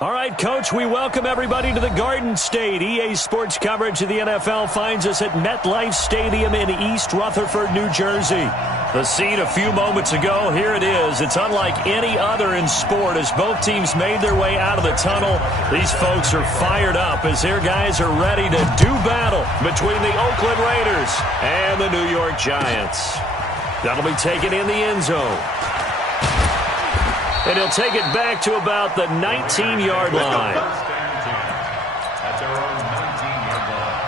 All right, Coach, we welcome everybody to the Garden State. EA Sports coverage of the NFL finds us at MetLife Stadium in East Rutherford, New Jersey. The scene a few moments ago, here it is. It's unlike any other in sport as both teams made their way out of the tunnel. These folks are fired up as their guys are ready to do battle between the Oakland Raiders and the New York Giants. That'll be taken in the end zone. And he'll take it back to about the 19-yard line. At their own 19-yard line.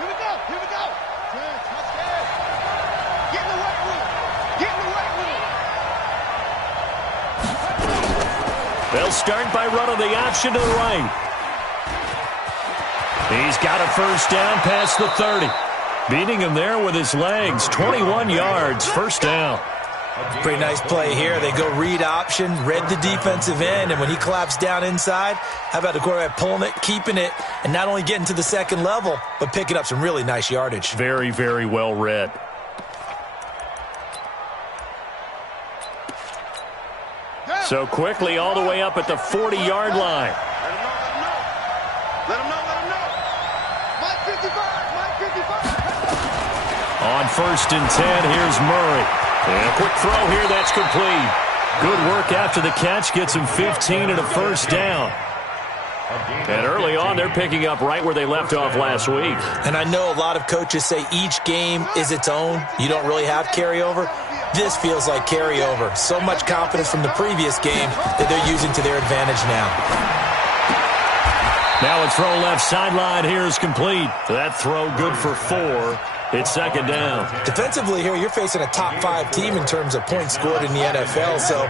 Here we go. Touchdown. Get in the right room. They'll start by running the option to the right. He's got a first down past the 30. Beating him there with his legs. 21 yards, first down. Pretty nice play here. They go read option, read the defensive end, and when he collapsed down inside, how about the quarterback pulling it, keeping it, and not only getting to the second level, but picking up some really nice yardage. Very, very well read. So quickly all the way up at the 40-yard line. Let him know. Mike 55. On 1st and 10, here's Murray. And a quick throw here, that's complete. Good work after the catch, gets him 15 and a first down. And early on, they're picking up right where they left off last week. And I know a lot of coaches say each game is its own. You don't really have carryover. This feels like carryover. So much confidence from the previous game that they're using to their advantage now. Now a throw left sideline here is complete. That throw good for 4. It's second down. Defensively here, you're facing a top 5 team in terms of points scored in the NFL. So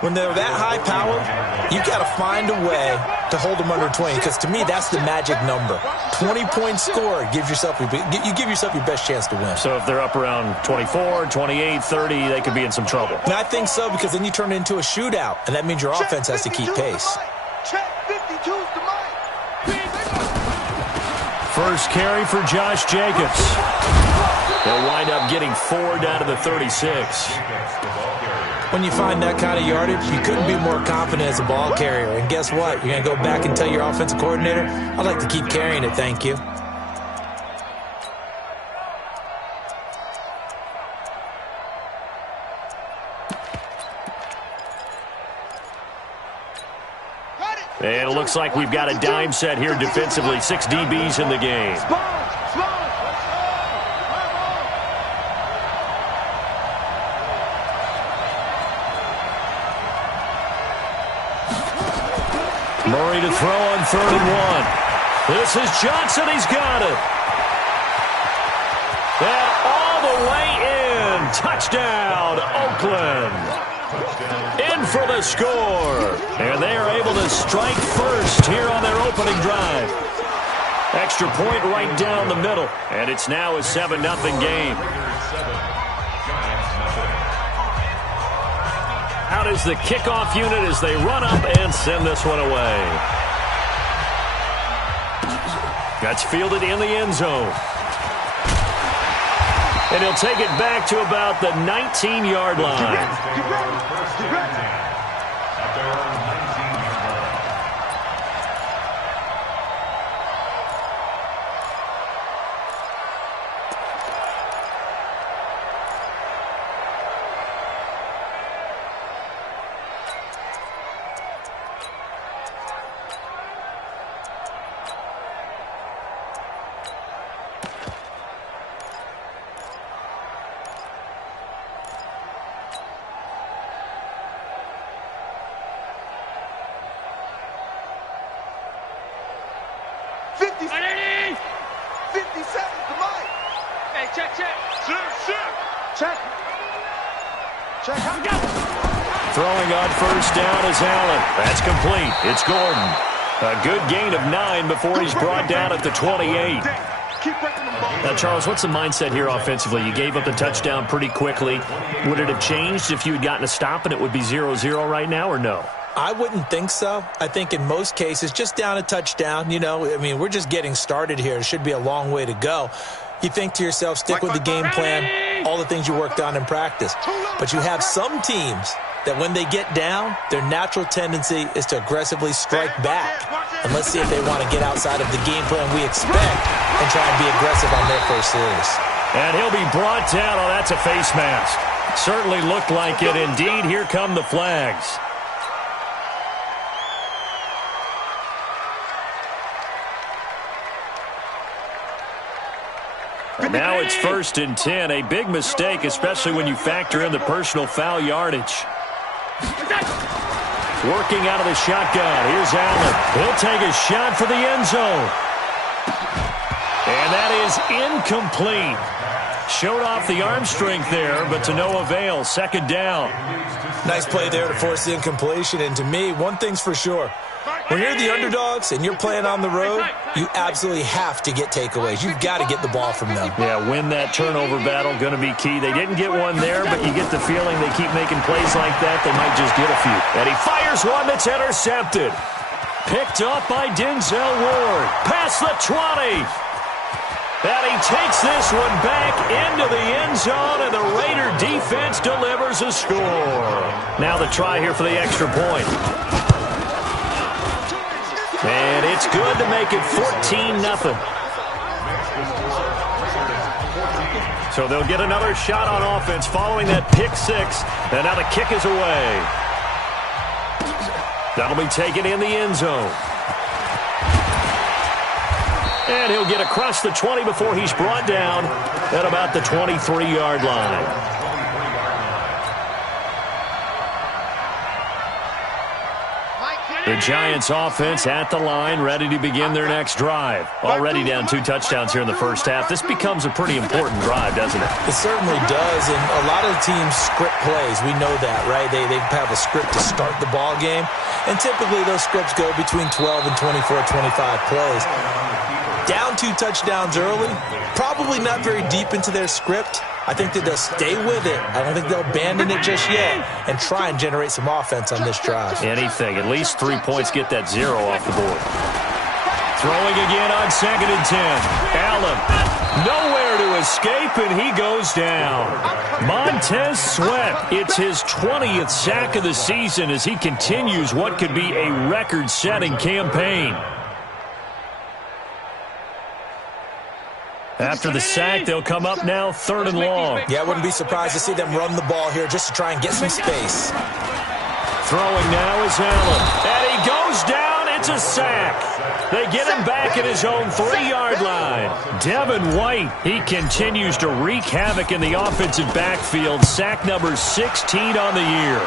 when they're that high powered, you've got to find a way to hold them under 20. Because to me, that's the magic number. 20 points scored, you give yourself your best chance to win. So if they're up around 24, 28, 30, they could be in some trouble. And I think so, because then you turn it into a shootout. And that means your offense has to keep pace. Check 52's the Mike. First carry for Josh Jacobs. They'll wind up getting 4 down to the 36. When you find that kind of yardage, you couldn't be more confident as a ball carrier. And guess what? You're going to go back and tell your offensive coordinator, I'd like to keep carrying it, thank you. And it looks like we've got a dime set here defensively. 6 DBs in the game. Murray to throw on 3rd and 1. This is Johnson. He's got it. And all the way in. Touchdown, Oakland. In for the score. And they are able to strike first here on their opening drive. Extra point right down the middle. And it's now a 7-0 game. Out is the kickoff unit as they run up and send this one away. That's fielded in the end zone. And he'll take it back to about the 19-yard line. Throwing on first down is Allen. That's complete. It's Gordon. A good gain of 9 before he's brought down at the 28. Now, Charles, what's the mindset here offensively? You gave up the touchdown pretty quickly. Would it have changed if you had gotten a stop and it would be 0-0 right now, or no? I wouldn't think so. I think in most cases, just down a touchdown, we're just getting started here. It should be a long way to go. You think to yourself, stick with the game plan, all the things you worked on in practice. But you have some teams that when they get down, their natural tendency is to aggressively strike back. And let's see if they want to get outside of the game plan we expect and try and be aggressive on their first series. And he'll be brought down. Oh, that's a face mask. Certainly looked like it. Indeed, here come the flags. And now it's 1st and 10. A big mistake, especially when you factor in the personal foul yardage. Working out of the shotgun. Here's Allen. He'll take a shot for the end zone. And that is incomplete. Showed off the arm strength there, but to no avail. 2nd down. Nice play there to force the incompletion. And to me, one thing's for sure. When you're the underdogs and you're playing on the road, you absolutely have to get takeaways. You've got to get the ball from them. Yeah, win that turnover battle, going to be key. They didn't get one there, but you get the feeling they keep making plays like that, they might just get a few. And he fires one that's intercepted. Picked up by Denzel Ward. Past the 20. And he takes this one back into the end zone, and the Raider defense delivers a score. Now the try here for the extra point. And it's good to make it 14-0. So they'll get another shot on offense following that pick 6. And now the kick is away. That'll be taken in the end zone. And he'll get across the 20 before he's brought down at about the 23-yard line. The Giants offense at the line, ready to begin their next drive. Already down 2 touchdowns here in the first half. This becomes a pretty important drive, doesn't it? It certainly does, and a lot of teams script plays. We know that, right? They have a script to start the ball game, and typically those scripts go between 12 and 24, 25 plays. Down 2 touchdowns early, probably not very deep into their script. I think that they'll stay with it. I don't think they'll abandon it just yet and try and generate some offense on this drive. Anything. At least 3 points, get that 0 off the board. Throwing again on 2nd and 10. Allen, nowhere to escape, and he goes down. Montez Sweat, it's his 20th sack of the season as he continues what could be a record-setting campaign. After the sack, they'll come up now 3rd and long. Yeah, I wouldn't be surprised to see them run the ball here just to try and get some space. Throwing now is Allen. And he goes down. It's a sack. They get him back at his own 3-yard line. Devin White, he continues to wreak havoc in the offensive backfield. Sack number 16 on the year.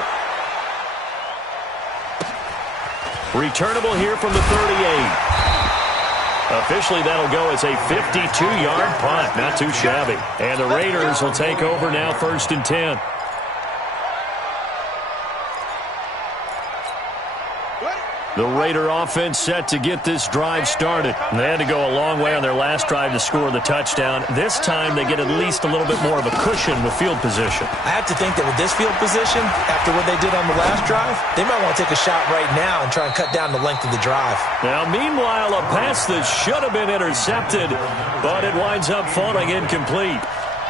Returnable here from the 38. Officially, that'll go as a 52-yard punt. Not too shabby. And the Raiders will take over now 1st and 10. The Raider offense set to get this drive started. They had to go a long way on their last drive to score the touchdown. This time they get at least a little bit more of a cushion with field position. I have to think that with this field position, after what they did on the last drive, they might want to take a shot right now and try and cut down the length of the drive. Now, meanwhile, a pass that should have been intercepted, but it winds up falling incomplete.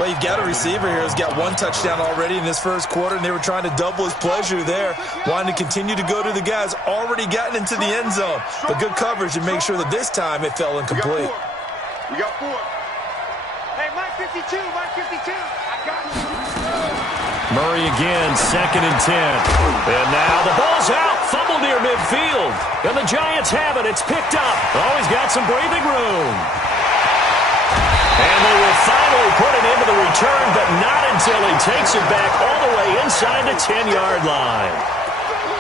Well, you've got a receiver here who's got 1 touchdown already in this first quarter, and they were trying to double his pleasure there, wanting to continue to go to the guys already gotten into the end zone. But good coverage and make sure that this time it fell incomplete. We got 4. Hey, Mike 52, Mike 52. I got you. Murray again, 2nd and 10. And now the ball's out, fumbled near midfield. And the Giants have it. It's picked up. Always got some breathing room. And they will finally put it into the return, but not until he takes it back all the way inside the 10-yard line.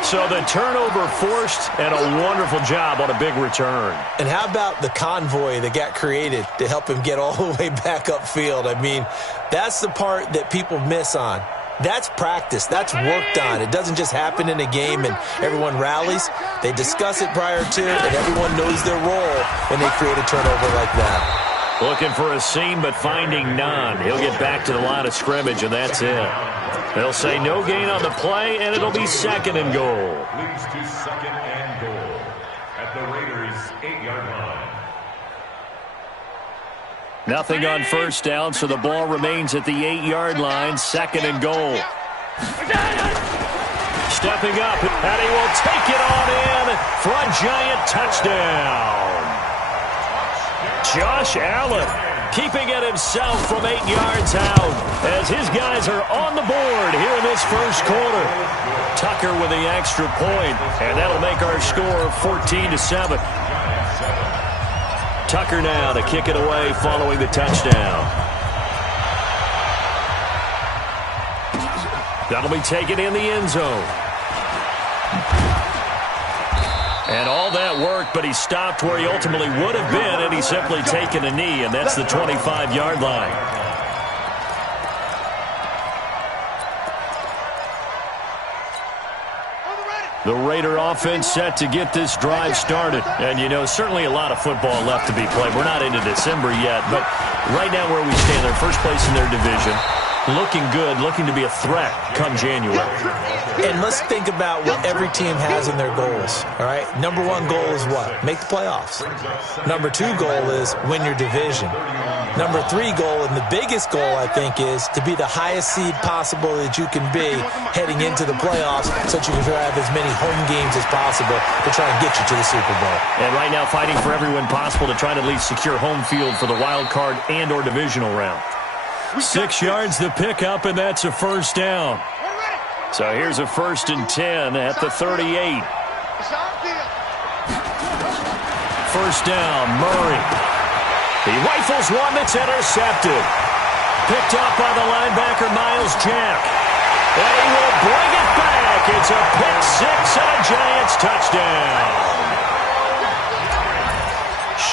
So the turnover forced, and a wonderful job on a big return. And how about the convoy that got created to help him get all the way back upfield? I mean, that's the part that people miss on. That's practice. That's worked on. It doesn't just happen in a game and everyone rallies. They discuss it prior to, and everyone knows their role when they create a turnover like that. Looking for a seam, but finding none. He'll get back to the line of scrimmage, and that's it. They'll say no gain on the play, and it'll be 2nd and goal. Leads to 2nd and goal at the Raiders' 8-yard line. Nothing on first down, so the ball remains at the 8-yard line, 2nd and goal. Stepping up, and he will take it on in for a giant touchdown. Josh Allen keeping it himself from 8 yards out as his guys are on the board here in this first quarter. Tucker with the extra point, and that'll make our score 14-7. Tucker now to kick it away following the touchdown. That'll be taken in the end zone. And all that worked, but he stopped where he ultimately would have been, and he's simply taken a knee, and that's the 25-yard line. The Raider offense set to get this drive started. And, you know, certainly a lot of football left to be played. We're not into December yet, but right now where we stand, they're first place in their division. Looking good, looking to be a threat come January. And let's think about what every team has in their goals, all right? Number 1 goal is what? Make the playoffs. Number 2 goal is win your division. Number 3 goal, and the biggest goal, I think, is to be the highest seed possible that you can be heading into the playoffs so that you can have as many home games as possible to try and get you to the Super Bowl. And right now fighting for every win possible to try to at least secure home field for the wild card and or divisional round. 6 yards the pickup, and that's a first down. So here's a 1st and 10 at the 38. First down, Murray. He rifles one that's intercepted. Picked up by the linebacker, Miles Jack. And he will bring it back. It's a pick 6 and a Giants touchdown.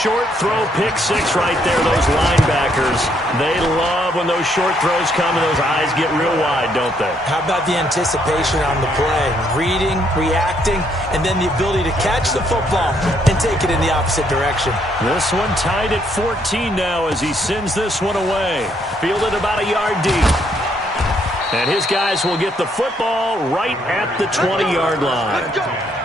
Short throw, pick 6 right there. Those linebackers, they love when those short throws come and those eyes get real wide, don't they? How about the anticipation on the play? Reading, reacting, and then the ability to catch the football and take it in the opposite direction. This one tied at 14 now as he sends this one away. Fielded about a yard deep. And his guys will get the football right at the 20-yard line.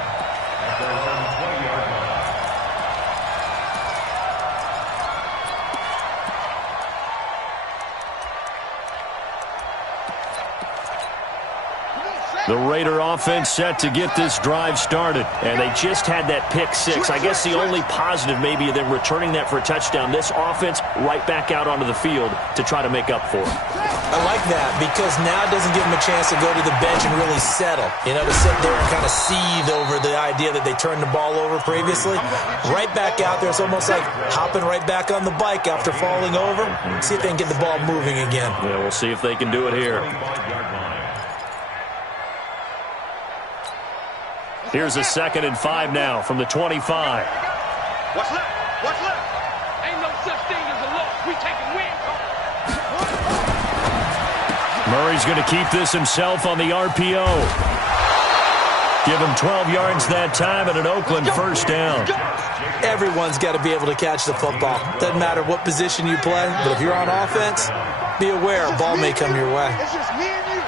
The Raider offense set to get this drive started, and they just had that pick 6. I guess the only positive maybe of them returning that for a touchdown. This offense right back out onto the field to try to make up for it. I like that because now it doesn't give them a chance to go to the bench and really settle. You know, to sit there and kind of seethe over the idea that they turned the ball over previously. Right back out there. It's almost like hopping right back on the bike after falling over. See if they can get the ball moving again. Yeah, we'll see if they can do it here. Here's a 2nd and 5 now from the 25. What's left? What's left? Ain't no such thing as a loss. We taking win. Murray's going to keep this himself on the RPO. Give him 12 yards that time and an Oakland first down. Everyone's got to be able to catch the football. Doesn't matter what position you play, but if you're on offense, be aware a ball may come your way. It's just me and you.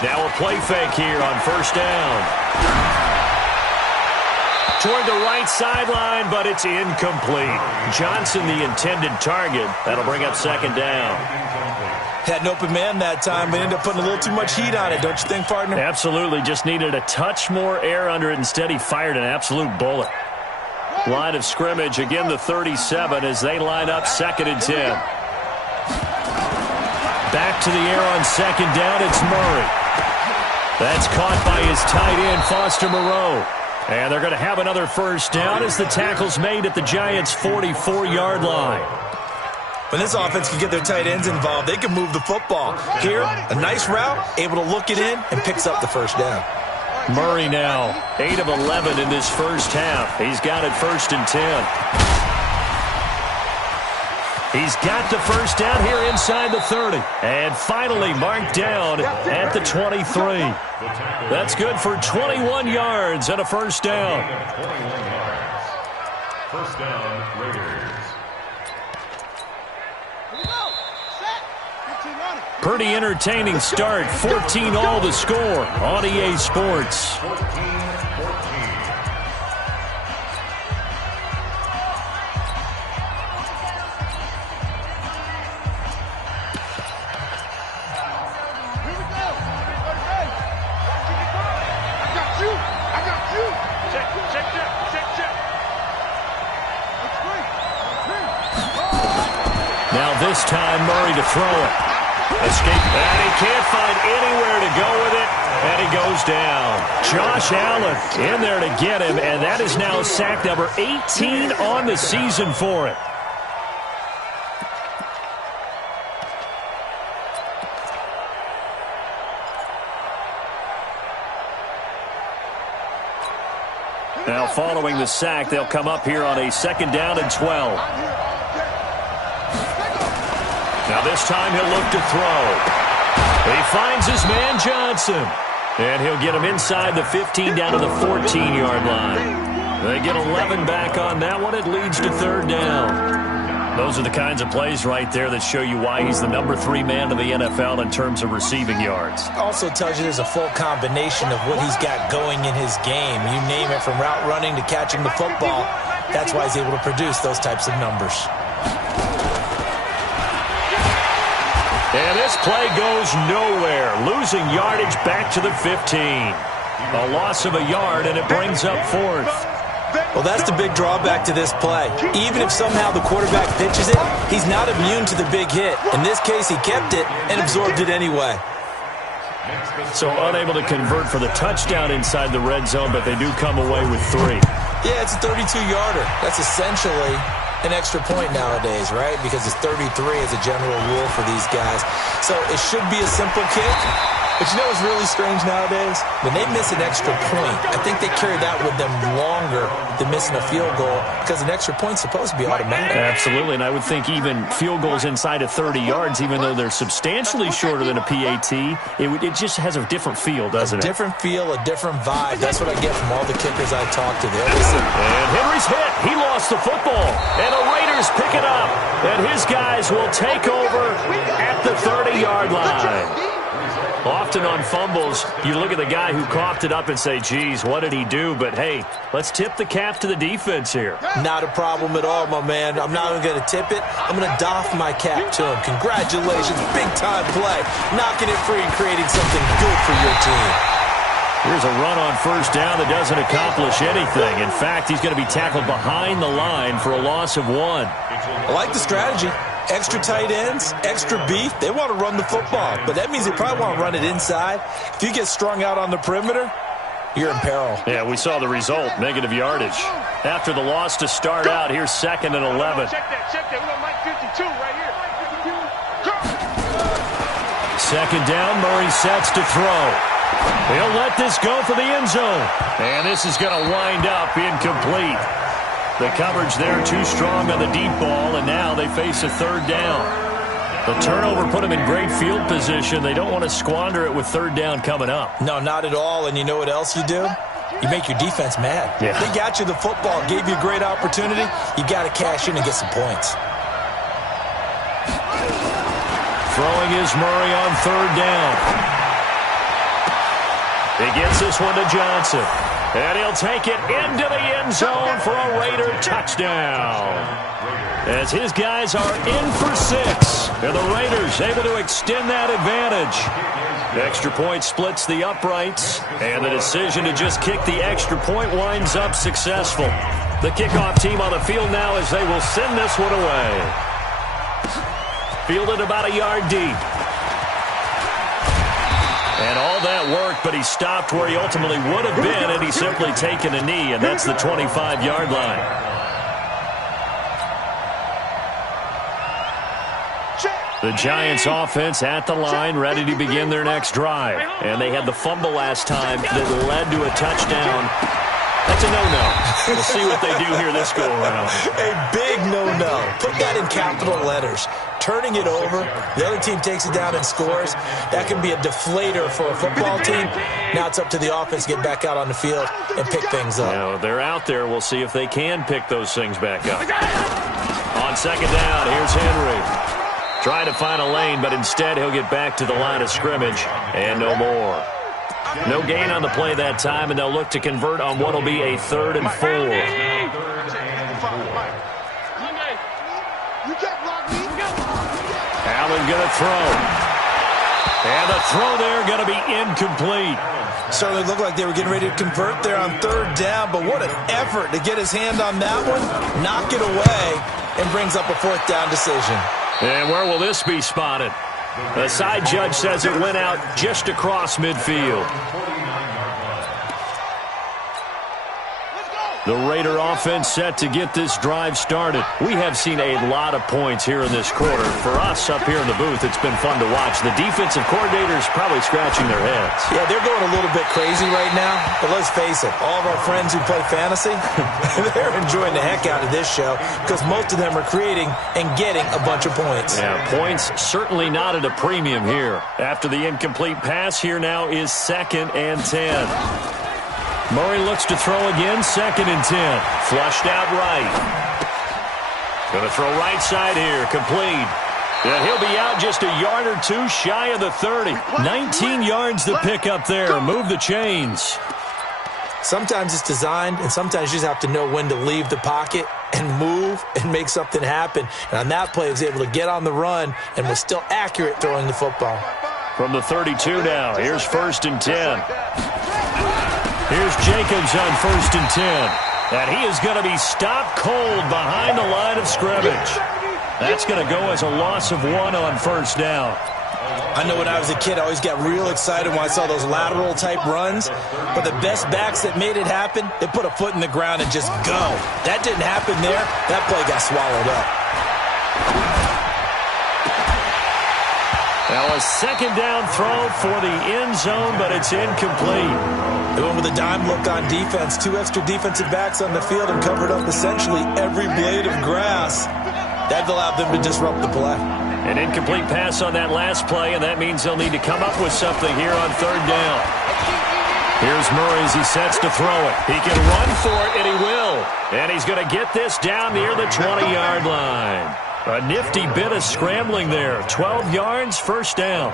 Now a play fake here on first down. Toward the right sideline, but it's incomplete. Johnson, the intended target. That'll bring up 2nd down. Had an open man that time, but ended up putting a little too much heat on it, don't you think, partner? Absolutely. Just needed a touch more air under it. Instead, he fired an absolute bullet. Line of scrimmage, again the 37 as they line up 2nd and 10. Back to the air on 2nd down, it's Murray. That's caught by his tight end, Foster Moreau. And they're going to have another first down as the tackle's made at the Giants' 44-yard line. When this offense can get their tight ends involved, they can move the football. Here, a nice route, able to look it in, and picks up the first down. Murray now, 8 of 11 in this first half. He's got it 1st and 10. He's got the first down here inside the 30. And finally marked down at the 23. That's good for 21 yards and a first down. First down, Raiders. Pretty entertaining start. 14-all the score on EA Sports. 14-14. This time, Murray to throw it. Escape, and he can't find anywhere to go with it, and he goes down. Josh Allen in there to get him, and that is now sack number 18 on the season for it. Now, following the sack, they'll come up here on a 2nd down and 12. Now this time he'll look to throw. He finds his man Johnson. And he'll get him inside the 15 down to the 14-yard line. They get 11 back on that one. It leads to 3rd down. Those are the kinds of plays right there that show you why he's the number 3 man of the NFL in terms of receiving yards. Also tells you there's a full combination of what he's got going in his game. You name it, from route running to catching the football. That's why he's able to produce those types of numbers. And this play goes nowhere. Losing yardage back to the 15. A loss of a yard, and it brings up 4th. Well, that's the big drawback to this play. Even if somehow the quarterback pitches it, he's not immune to the big hit. In this case, he kept it and absorbed it anyway. So unable to convert for the touchdown inside the red zone, but they do come away with 3. Yeah, it's a 32-yarder. That's essentially an extra point nowadays, right? Because it's 33 as a general rule for these guys. So it should be a simple kick. But you know what's really strange nowadays? When they miss an extra point, I think they carry that with them longer than missing a field goal, because an extra point's supposed to be automatic. Absolutely, and I would think even field goals inside of 30 yards, even though they're substantially shorter than a PAT, it just has a different feel, doesn't it? A different feel, a different vibe. That's what I get from all the kickers I talk to. Listen. And Henry's hit. He lost the football. And the Raiders pick it up. And his guys will take over at the 30-yard line. Often on fumbles, you look at the guy who coughed it up and say, geez, what did he do? But, hey, let's tip the cap to the defense here. Not a problem at all, my man. I'm not even going to tip it. I'm going to doff my cap to him. Congratulations. Big-time play. Knocking it free and creating something good for your team. Here's a run on 1st down that doesn't accomplish anything. In fact, he's going to be tackled behind the line for a loss of 1. I like the strategy. Extra tight ends, extra beef. They want to run the football, but that means they probably want to run it inside. If you get strung out on the perimeter, you're in peril. Yeah, we saw the result, negative yardage. After the loss to start out, here's 2nd and 11. Check that. We got Mike 52 right here. 2nd down, Murray sets to throw. He'll let this go for the end zone. And this is going to wind up incomplete. The coverage there too strong on the deep ball, and now they face a 3rd down. The turnover put them in great field position. They don't want to squander it with 3rd down coming up. No, not at all. And you know what else you do? You make your defense mad. Yeah. They got you the football, gave you a great opportunity. You got to cash in and get some points. Throwing is Murray on 3rd down. He gets this one to Johnson. And he'll take it into the end zone for a Raider touchdown. As his guys are in for 6. And the Raiders able to extend that advantage. The extra point splits the uprights. And the decision to just kick the extra point winds up successful. The kickoff team on the field now as they will send this one away. Fielded about a yard deep. And all that worked, but he stopped where he ultimately would have been, and he's simply taken a knee, and that's the 25-yard line. The Giants offense at the line, ready to begin their next drive. And they had the fumble last time that led to a touchdown. That's a no-no. We'll see what they do here this go-around. A big no-no. Put that in capital letters. Turning it over, the other team takes it down and scores. That can be a deflator for a football team. Now it's up to the offense to get back out on the field and pick things up. Now, they're out there. We'll see if they can pick those things back up. On 2nd down, here's Henry. Trying to find a lane, but instead he'll get back to the line of scrimmage and no more. No gain on the play that time, and they'll look to convert on what will be a 3rd and 4. Allen going to throw. And the throw there going to be incomplete. Certainly looked like they were getting ready to convert there on 3rd down, but what an effort to get his hand on that one, knock it away, and brings up a 4th down decision. And where will this be spotted? The side judge says it went out just across midfield. The Raider offense set to get this drive started. We have seen a lot of points here in this quarter. For us up here in the booth, it's been fun to watch. The defensive coordinators probably scratching their heads. Yeah, they're going a little bit crazy right now. But let's face it, all of our friends who play fantasy, they're enjoying the heck out of this show because most of them are creating and getting a bunch of points. Yeah, points certainly not at a premium here. After the incomplete pass, here now is 2nd and 10. Murray looks to throw again, 2nd and 10. Flushed out right. Going to throw right side here, complete. And he'll be out just a yard or two shy of the 30. 19 yards to pick up there. Move the chains. Sometimes it's designed, and sometimes you just have to know when to leave the pocket and move and make something happen. And on that play, he was able to get on the run and was still accurate throwing the football. From the 32 now, here's 1st and 10. Here's Jacobs on 1st and 10. And he is going to be stopped cold behind the line of scrimmage. That's going to go as a loss of 1 on 1st down. I know when I was a kid, I always got real excited when I saw those lateral type runs. But the best backs that made it happen, they put a foot in the ground and just go. That didn't happen there. That play got swallowed up. Now a 2nd down throw for the end zone, but it's incomplete. They went with a dime look on defense. 2 extra defensive backs on the field and covered up essentially every blade of grass. That allowed them to disrupt the play. An incomplete pass on that last play, and that means they'll need to come up with something here on 3rd down. Here's Murray as he sets to throw it. He can run for it, and he will. And he's going to get this down near the 20-yard line. A nifty bit of scrambling there. 12 yards, 1st down.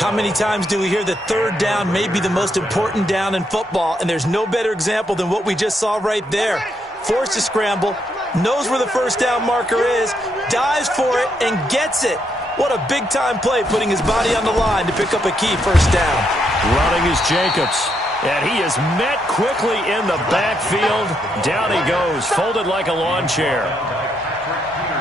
How many times do we hear that 3rd down may be the most important down in football, and there's no better example than what we just saw right there. Forced to scramble, knows where the 1st down marker is, dives for it, and gets it. What a big-time play, putting his body on the line to pick up a key 1st down. Running is Jacobs. And he is met quickly in the backfield. Down he goes, folded like a lawn chair.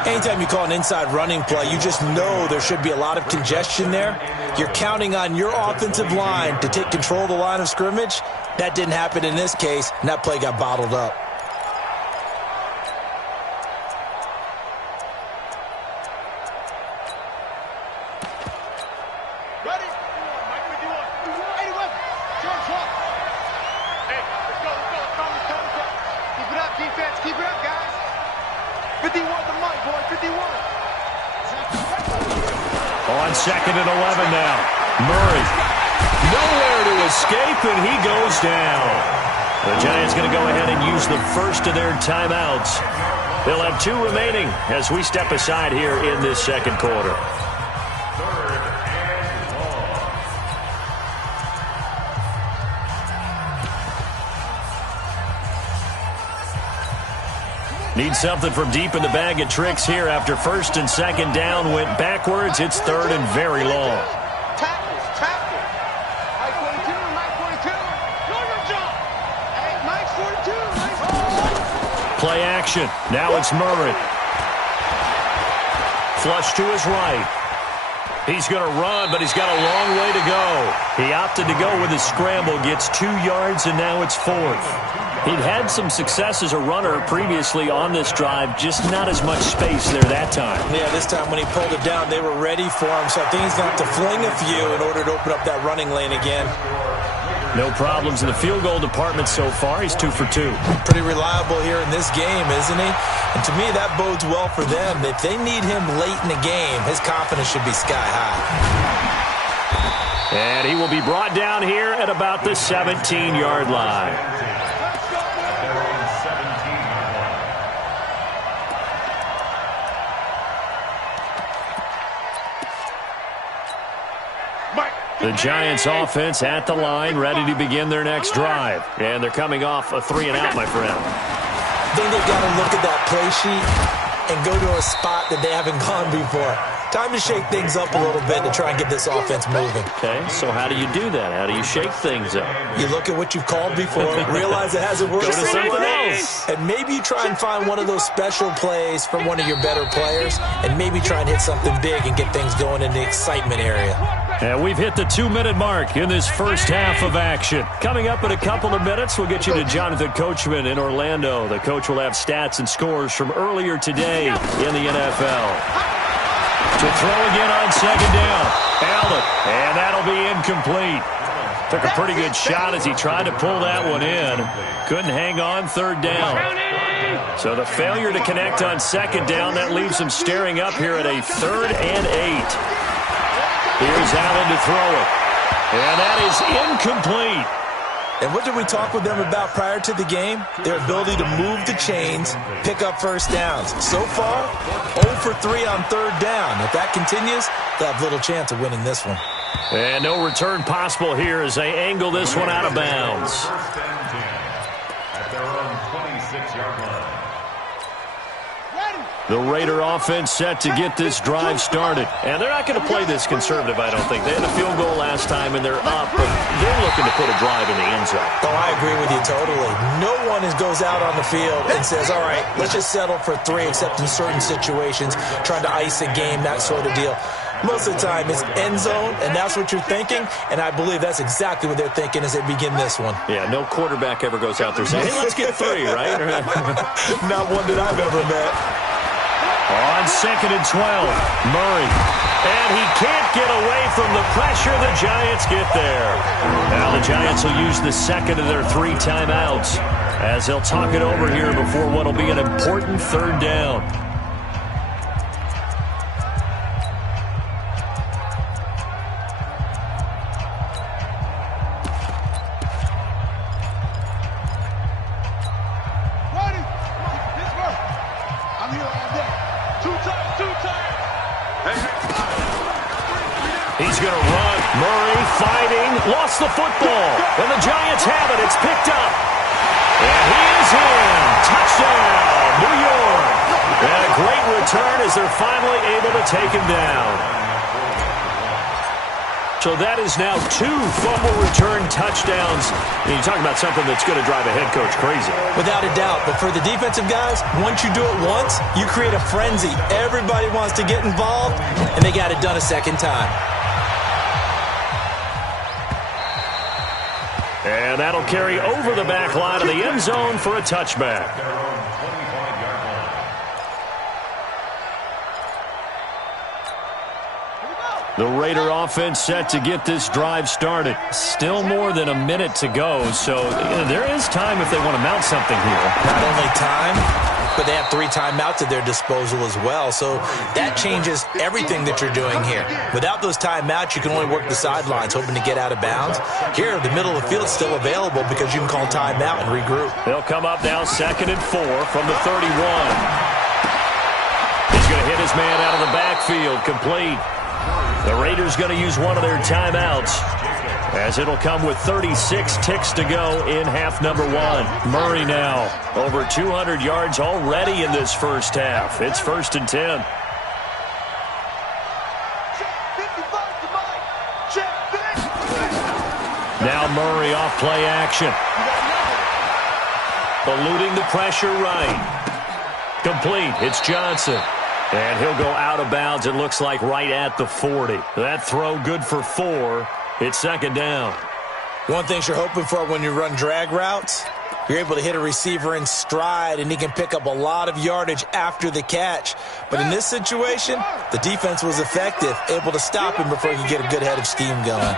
Anytime you call an inside running play, you just know there should be a lot of congestion there. You're counting on your offensive line to take control of the line of scrimmage. That didn't happen in this case, and that play got bottled up. Ready? Mike 51. 81. George Hall. Hey, let's go. Keep it up, defense. Keep it up, guys. 51 the mic, boy. 51. On 2nd and 11 now. Murray. Nowhere to escape, and he goes down. The Giants going to go ahead and use the first of their timeouts. They'll have 2 remaining as we step aside here in this 2nd quarter. Need something from deep in the bag of tricks here after 1st and 2nd down went backwards. It's 3rd and very long. Tackles. Mike 42, Mike 42. Know your job. Hey, Mike 42. Play action. Now it's Murray. Flush to his right. He's going to run, but he's got a long way to go. He opted to go with his scramble, gets 2 yards, and now it's 4th. He'd had some success as a runner previously on this drive, just not as much space there that time. Yeah, this time when he pulled it down, they were ready for him, so I think he's going to have to fling a few in order to open up that running lane again. No problems in the field goal department so far. He's 2 for 2. Pretty reliable here in this game, isn't he? And to me, that bodes well for them. If they need him late in the game, his confidence should be sky high. And he will be brought down here at about the 17-yard line. The Giants offense at the line, ready to begin their next drive. And they're coming off a 3-and-out, my friend. I think they've got to look at that play sheet and go to a spot that they haven't gone before. Time to shake things up a little bit to try and get this offense moving. Okay, so how do you do that? How do you shake things up? You look at what you've called before, realize it hasn't worked. Go to something else. And maybe you try and find one of those special plays from one of your better players, and maybe try and hit something big and get things going in the excitement area. And we've hit the 2-minute mark in this first half of action. Coming up in a couple of minutes, we'll get you to Jonathan Coachman in Orlando. The coach will have stats and scores from earlier today in the NFL. To throw again on second down. Allen, and that'll be incomplete. Took a pretty good shot as he tried to pull that one in. Couldn't hang on third down. So the failure to connect on second down, that leaves him staring up here at a 3rd and 8. Here's Allen to throw it. And that is incomplete. And what did we talk with them about prior to the game? Their ability to move the chains, pick up first downs. So far, 0 for 3 on third down. If that continues, they'll have little chance of winning this one. And no return possible here as they angle this one out of bounds. At their own 26-yard line. The Raider offense set to get this drive started. And they're not going to play this conservative, I don't think. They had a field goal last time, and they're up, but they're looking to put a drive in the end zone. Oh, I agree with you totally. No one goes out on the field and says, all right, let's just settle for 3, except in certain situations, trying to ice a game, that sort of deal. Most of the time, it's end zone, and that's what you're thinking, and I believe that's exactly what they're thinking as they begin this one. Yeah, no quarterback ever goes out there saying, hey, let's get 3, right? Not one that I've ever met. On 2nd and 12, Murray. And he can't get away from the pressure. The Giants get there. Now the Giants will use the second of their 3 timeouts as they'll talk it over here before what will be an important 3rd down. He's going to run. Murray fighting. Lost the football. And the Giants have it. It's picked up. And he is in. Touchdown, New York. And a great return as they're finally able to take him down. So that is now 2 fumble return touchdowns. And you talk about something that's going to drive a head coach crazy. Without a doubt. But for the defensive guys, once you do it once, you create a frenzy. Everybody wants to get involved, and they got it done a second time. And that'll carry over the back line of the end zone for a touchback. The Raider offense set to get this drive started. Still more than a minute to go, so there is time if they want to mount something here. Not only time, but they have 3 timeouts at their disposal as well, so that changes everything that you're doing here. Without those timeouts, you can only work the sidelines, hoping to get out of bounds. Here, the middle of the field's still available because you can call timeout and regroup. They'll come up now 2nd and 4 from the 31. He's going to hit his man out of the backfield, complete. The Raiders going to use one of their timeouts as it'll come with 36 ticks to go in half number 1. Murray now over 200 yards already in this first half. It's 1st and 10. Now Murray off play action. Eluding the pressure right. Complete. It's Johnson. And he'll go out of bounds, it looks like, right at the 40. That throw good for 4. It's 2nd down. One thing you're hoping for when you run drag routes, you're able to hit a receiver in stride, and he can pick up a lot of yardage after the catch. But in this situation, the defense was effective, able to stop him before he could get a good head of steam going.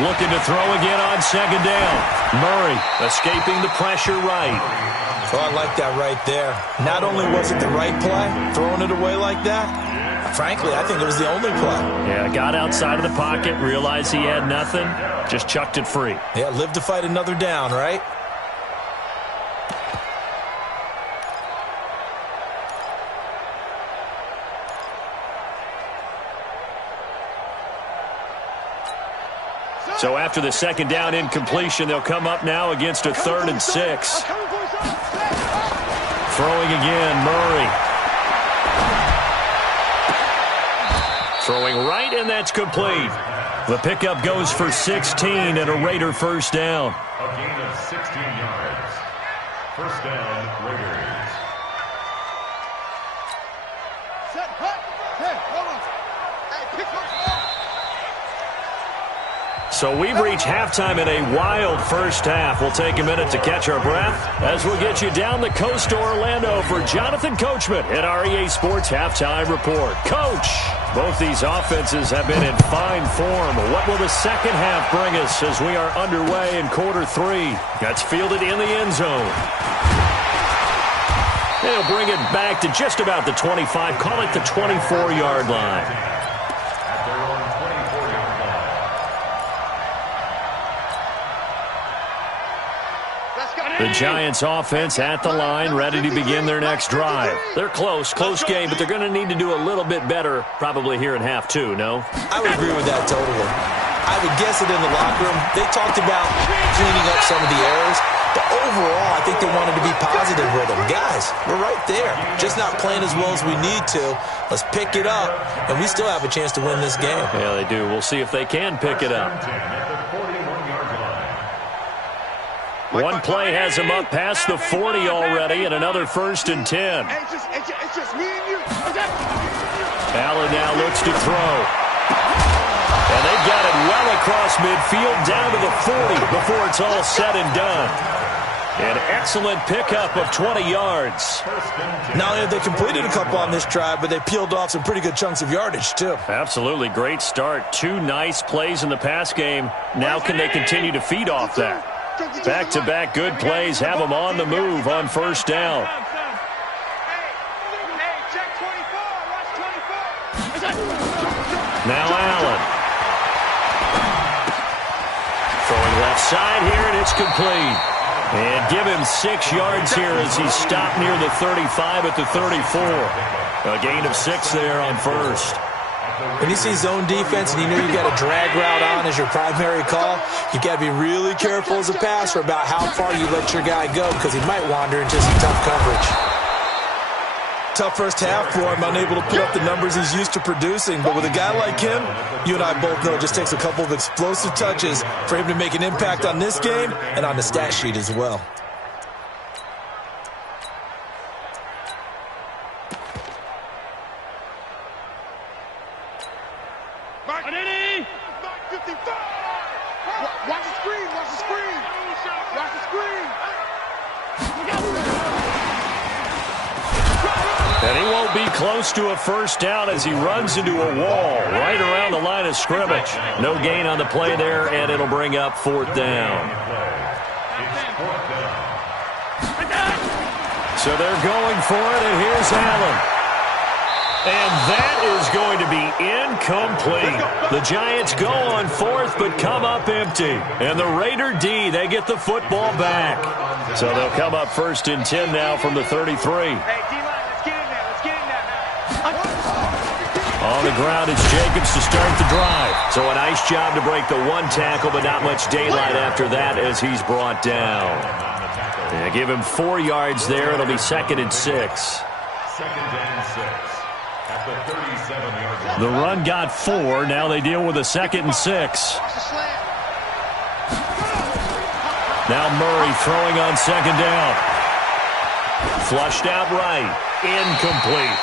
Looking to throw again on 2nd down. Murray escaping the pressure right. Oh, I like that right there. Not only was it the right play, throwing it away like that, frankly, I think it was the only play. Yeah, got outside of the pocket, realized he had nothing, just chucked it free. Yeah, live to fight another down, right? So after the second down incompletion, they'll come up now against a 3rd and 6. Throwing again, Murray. Throwing right, and that's complete. The pickup goes for 16 and a Raider first down. A gain of 16 yards. First down, Raiders. Set, hut. Hey, hold on. Hey, pick up. So we've reached halftime in a wild first half. We'll take a minute to catch our breath as we'll get you down the coast to Orlando for Jonathan Coachman at our EA Sports Halftime Report. Coach, both these offenses have been in fine form. What will the second half bring us as we are underway in quarter 3? That's fielded in the end zone. And he'll bring it back to just about the 25, call it the 24-yard line. At their own 24-yard line. The Giants offense at the line, ready to begin their next drive. They're close game, but they're going to need to do a little bit better probably here in half 2, no? I would agree with that totally. I would guess it in the locker room. They talked about cleaning up some of the errors, but overall, I think they wanted to be positive with them. Guys, we're right there. Just not playing as well as we need to. Let's pick it up, and we still have a chance to win this game. Yeah, they do. We'll see if they can pick it up. One play has him up past the 40 already, and another 1st and 10. It's just me and you. Allen now looks to throw. And they've got it well across midfield down to the 40 before it's all said and done. An excellent pickup of 20 yards. Not only have they completed a couple on this drive, but they peeled off some pretty good chunks of yardage, too. Absolutely great start. 2 nice plays in the pass game. Now can they continue to feed off that? Back-to-back good plays have them on the move on first down. Now Allen. Throwing left side here, and it's complete. And give him 6 yards here as he's stopped near the 35 at the 34. A gain of 6 there on first. When you see zone defense and you know you got a drag route on as your primary call, you got to be really careful as a passer about how far you let your guy go because he might wander into some tough coverage. Tough first half for him, unable to put up the numbers he's used to producing. But with a guy like him, you and I both know it just takes a couple of explosive touches for him to make an impact on this game and on the stat sheet as well. Watch the screen, watch the screen. Watch the screen. And he won't be close to a first down as he runs into a wall right around the line of scrimmage. No gain on the play there, and it'll bring up 4th down. So they're going for it, and here's Allen. And that is going to be incomplete. The Giants go on 4th, but come up empty. And the Raider D, they get the football back. So they'll come up 1st and 10 now from the 33. Hey, D-line, let's get in there. Let's get in there now. On the ground, it's Jacobs to start the drive. So a nice job to break the 1 tackle, but not much daylight after that as he's brought down. And give him 4 yards there. It'll be 2nd and 6. 2nd and 6. At the 37-yard line. The run got 4. Now they deal with a 2nd and 6. Now Murray throwing on 2nd down. Flushed out right. Incomplete.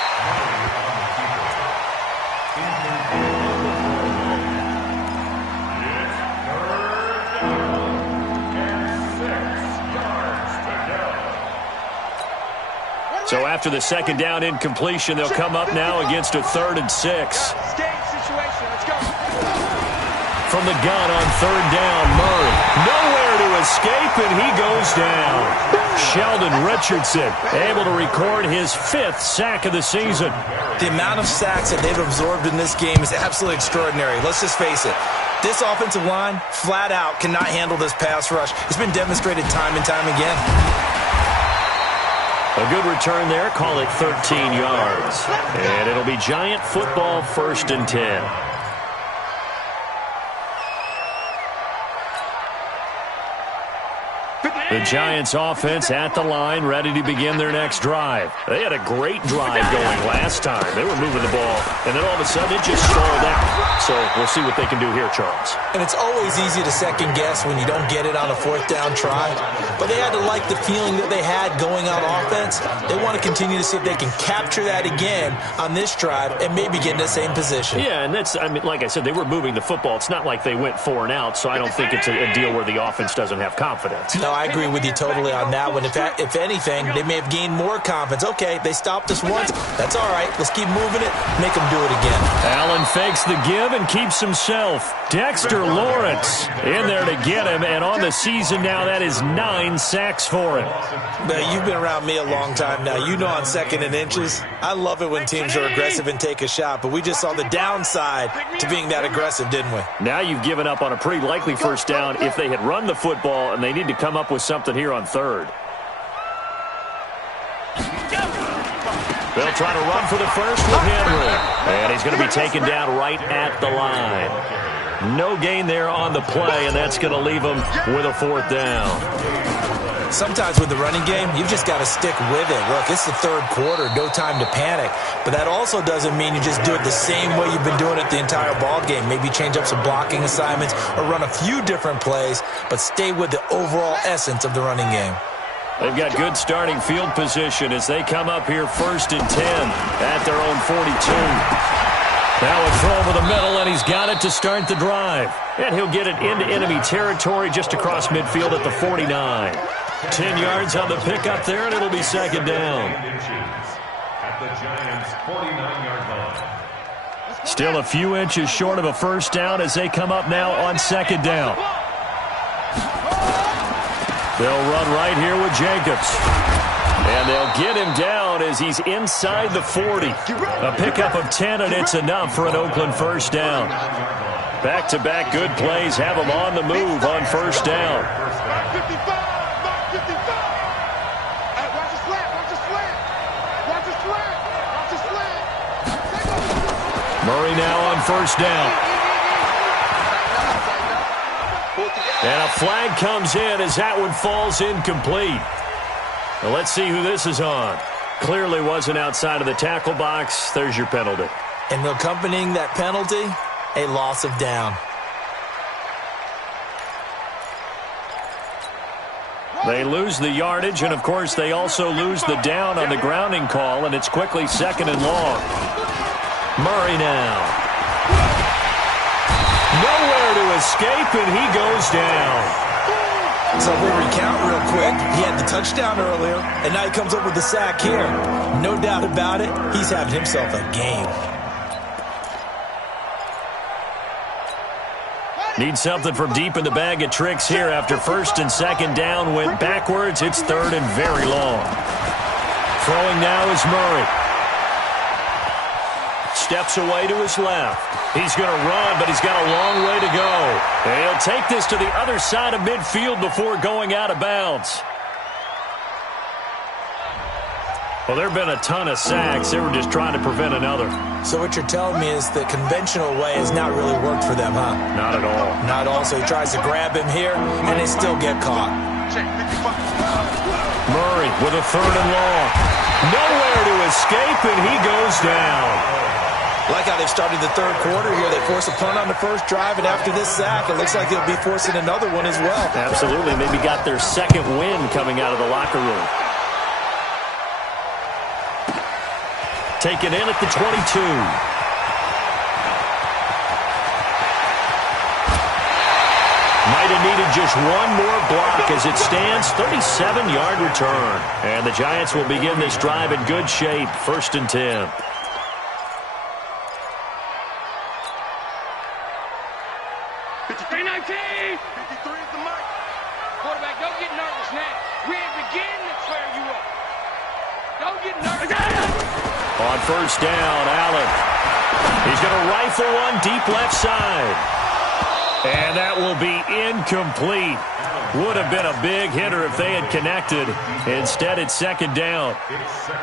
So after the 2nd down incompletion, they'll come up now against a 3rd and 6. From the gun on 3rd down, Murray. Nowhere to escape, and he goes down. Sheldon Richardson able to record his 5th sack of the season. The amount of sacks that they've absorbed in this game is absolutely extraordinary. Let's just face it. This offensive line, flat out, cannot handle this pass rush. It's been demonstrated time and time again. A good return there. Call it 13 yards. And it'll be Giant football 1st and 10. The Giants offense at the line, ready to begin their next drive. They had a great drive going last time. They were moving the ball, and then all of a sudden it just stalled out. So we'll see what they can do here, Charles. And it's always easy to second guess when you don't get it on a fourth down try. But they had to like the feeling that they had going on offense. They want to continue to see if they can capture that again on this drive and maybe get in the same position. Yeah, and that's, I mean, like I said, they were moving the football. It's not like they went 4 and out, so I don't think it's a deal where the offense doesn't have confidence. No, I agree with you totally on that one. If anything, they may have gained more confidence. Okay, they stopped us once. That's all right. Let's keep moving it. Make them do it again. Allen fakes the give and keeps himself. Dexter Lawrence in there to get him, and on the season now, that is 9 sacks for him. Now, you've been around me a long time now. You know on second and inches, I love it when teams are aggressive and take a shot, but we just saw the downside to being that aggressive, didn't we? Now you've given up on a pretty likely first down if they had run the football, and they need to come up with something here on third. They'll try to run for the first with Henry. And he's going to be taken down right at the line. No gain there on the play, and that's going to leave him with a fourth down. Sometimes with the running game, you've just got to stick with it. Look, it's the third quarter, no time to panic. But that also doesn't mean you just do it the same way you've been doing it the entire ball game. Maybe change up some blocking assignments or run a few different plays, but stay with the overall essence of the running game. They've got good starting field position as they come up here 1st and 10 at their own 42. Now a throw over the middle, and he's got it to start the drive. And he'll get it into enemy territory just across midfield at the 49. 10 yards on the pickup there, and it'll be second down. At the Giants' 49-yard line. Still a few inches short of a first down as they come up now on second down. They'll run right here with Jacobs. And they'll get him down as he's inside the 40. A pickup of 10, and it's enough for an Oakland first down. Back-to-back good plays have him on the move on first down. Murray now on first down. And a flag comes in as that one falls incomplete. Now let's see who this is on. Clearly wasn't outside of the tackle box. There's your penalty. And accompanying that penalty, a loss of down. They lose the yardage, and of course they also lose the down on the grounding call, and it's quickly second and long. Murray now. Nowhere to escape, and he goes down. So if we recount real quick, he had the touchdown earlier, and now he comes up with the sack here. No doubt about it, he's having himself a game. Need something from deep in the bag of tricks here after first and second down went backwards. It's third and very long. Throwing now is Murray. Steps away to his left. He's going to run, but he's got a long way to go. And he'll take this to the other side of midfield before going out of bounds. Well, there have been a ton of sacks. They were just trying to prevent another. So what you're telling me is the conventional way has not really worked for them, huh? Not at all. Not at all. So he tries to grab him here, and they still get caught. Murray with a third and long. Nowhere to escape, and he goes down. Like how they've started the third quarter here. They force a punt on the first drive, and after this sack, it looks like they'll be forcing another one as well. Absolutely. Maybe got their second win coming out of the locker room. Taken in at the 22. Might have needed just one more block as it stands. 37-yard return. And the Giants will begin this drive in good shape. 1st and 10. Quarterback, don't get nervous now. We ain't beginning to tear you up. Don't get nervous. On first down, Allen. He's going to rifle one deep left side. And that will be incomplete. Would have been a big hitter if they had connected. Instead, it's second down.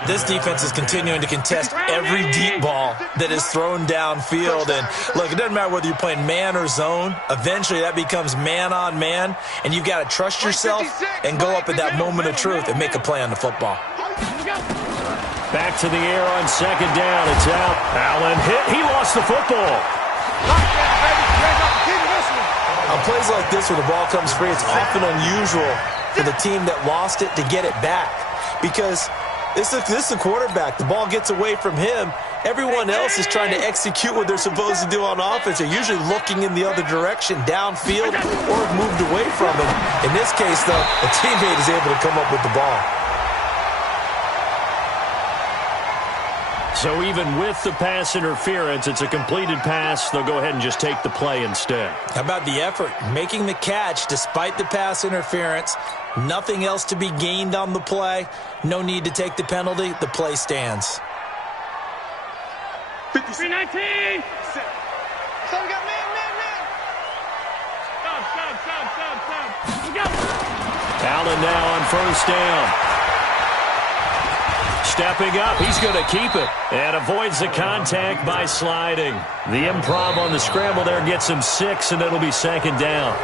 This defense is continuing to contest every deep ball that is thrown downfield. And, look, it doesn't matter whether you're playing man or zone. Eventually, that becomes man-on-man, and you've got to trust yourself and go up at that moment of truth and make a play on the football. Back to the air on second down. It's out. Allen hit. He lost the football. On plays like this where the ball comes free, it's often unusual for the team that lost it to get it back because this is the quarterback. The ball gets away from him. Everyone else is trying to execute what they're supposed to do on offense. They're usually looking in the other direction, downfield, or have moved away from him. In this case, though, a teammate is able to come up with the ball. So even with the pass interference, it's a completed pass. They'll go ahead and just take the play instead. How about the effort? Making the catch despite the pass interference. Nothing else to be gained on the play. No need to take the penalty. The play stands. 319. So we got man. Stop. Allen now on first down. Stepping up, he's going to keep it and avoids the contact by sliding. The improv on the scramble there gets him 6, and it'll be second down.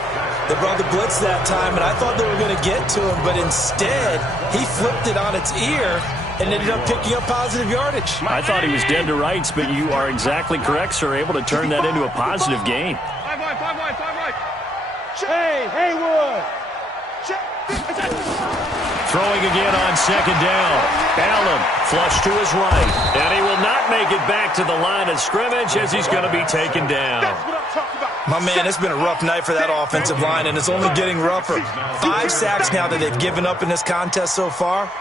They brought the blitz that time, and I thought they were going to get to him, but instead, he flipped it on its ear and ended up picking up positive yardage. I thought he was dead to rights, but you are exactly correct, sir, able to turn that into a positive gain. 5 wide. Hey, Haywood. Throwing again on second down. Allen flush to his right. And he will not make it back to the line of scrimmage as he's going to be taken down. My man, it's been a rough night for that offensive line, and it's only getting rougher. 5 sacks now that they've given up in this contest so far.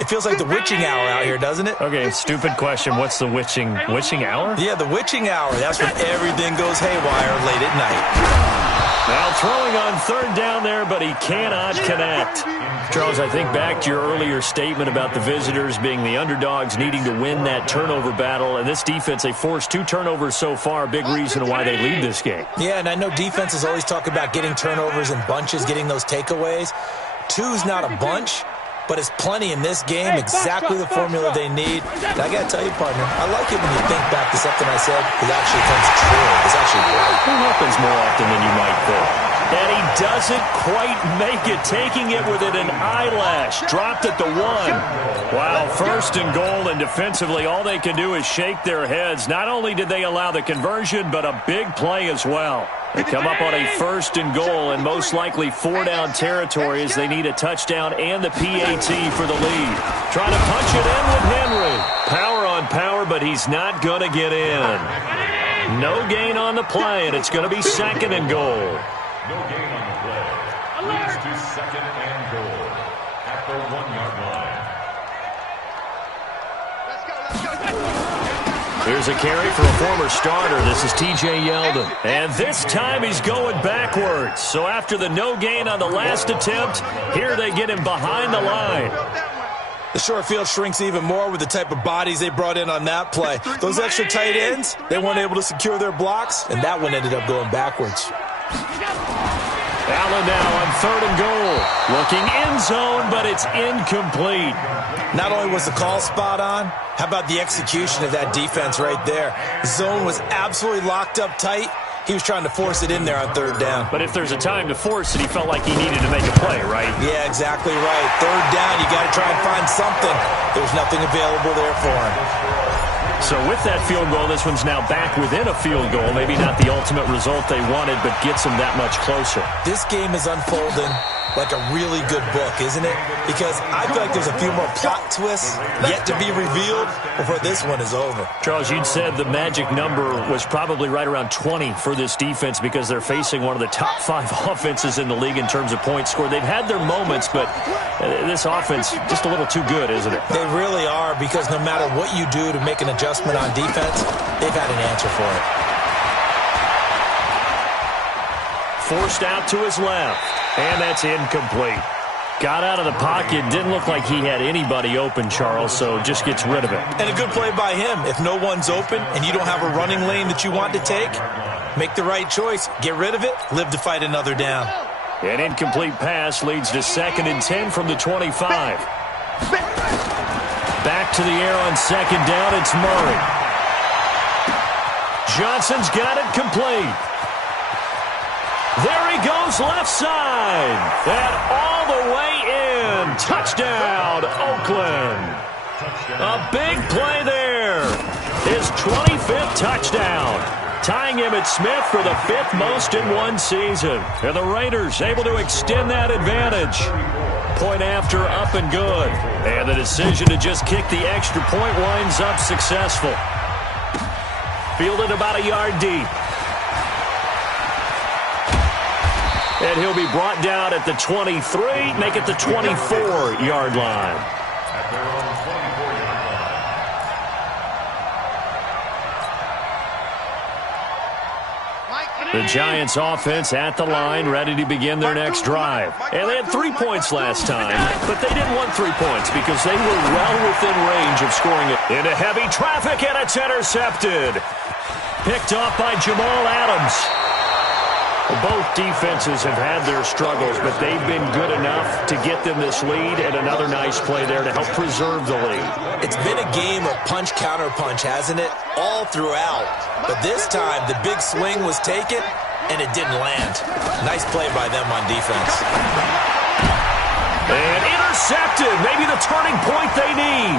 It feels like the witching hour out here, doesn't it? Okay, stupid question. What's the witching hour? Yeah, the witching hour. That's when everything goes haywire late at night. Now throwing on third down there, but he cannot connect. Charles, I think back to your earlier statement about the visitors being the underdogs needing to win that turnover battle. And this defense, they forced 2 turnovers so far, a big reason why they lead this game. Yeah, and I know defenses always talk about getting turnovers in bunches, getting those takeaways. 2's not a bunch, but it's plenty in this game, exactly the formula they need. And I got to tell you, partner, I like it when you think back to something I said because it actually comes true. It's actually right. It happens more often than you might think. And he doesn't quite make it, taking it within an eyelash. Dropped at the 1. Wow, first and goal, and defensively all they can do is shake their heads. Not only did they allow the conversion, but a big play as well. They come up on a first and goal, and most likely 4-down territory as they need a touchdown and the PAT for the lead. Trying to punch it in with Henry. Power on power, but he's not going to get in. No gain on the play, and it's going to be second and goal. No gain on the play. Leads to second and goal at the 1-yard line. Here's a carry for a former starter. This is T.J. Yeldon. And this time he's going backwards. So after the no gain on the last attempt, here they get him behind the line. The short field shrinks even more with the type of bodies they brought in on that play. Those extra tight ends, they weren't able to secure their blocks, and that one ended up going backwards. Allen now on third and goal. Looking end zone, but it's incomplete. Not only was the call spot on, how about the execution of that defense right there? Zone was absolutely locked up tight. He was trying to force it in there on third down. But if there's a time to force it, he felt like he needed to make a play, right? Yeah, exactly right. Third down, you got to try and find something. There's nothing available there for him. So with that field goal, this one's now back within a field goal. Maybe not the ultimate result they wanted, but gets them that much closer. This game is unfolding like a really good book, isn't it? Because I feel like there's a few more plot twists yet to be revealed before this one is over. Charles, you'd said the magic number was probably right around 20 for this defense because they're facing one of the top 5 offenses in the league in terms of points scored. They've had their moments, but this offense just a little too good, isn't it? They really are, because no matter what you do to make an adjustment on defense, they've had an answer for it. Forced out to his left, and that's incomplete. Got out of the pocket, didn't look like he had anybody open, Charles, so just gets rid of it. And a good play by him. If no one's open and you don't have a running lane that you want to take, Make the right choice. Get rid of it. Live to fight another down. An incomplete pass leads to 2nd and 10 from the 25. Back to the air on 2nd down. It's Murray. Johnson's got it complete. There he goes left side. And all the way in. Touchdown, Oakland. A big play there. His 25th touchdown. Tying him at Smith for the 5th most in one season. And the Raiders able to extend that advantage. Point after, up and good. And the decision to just kick the extra point winds up successful. Fielded about a yard deep. And he'll be brought down at the 23, make it the 24-yard line. At their own 24-yard line. The Giants offense at the line, ready to begin their next drive. And they had 3 points last time, but they didn't want 3 points because they were well within range of scoring it. Into heavy traffic, and it's intercepted. Picked off by Jamal Adams. Both defenses have had their struggles, but they've been good enough to get them this lead, and another nice play there to help preserve the lead. It's been a game of punch-counter-punch, hasn't it? All throughout. But this time, the big swing was taken, and it didn't land. Nice play by them on defense. And intercepted. Maybe the turning point they need.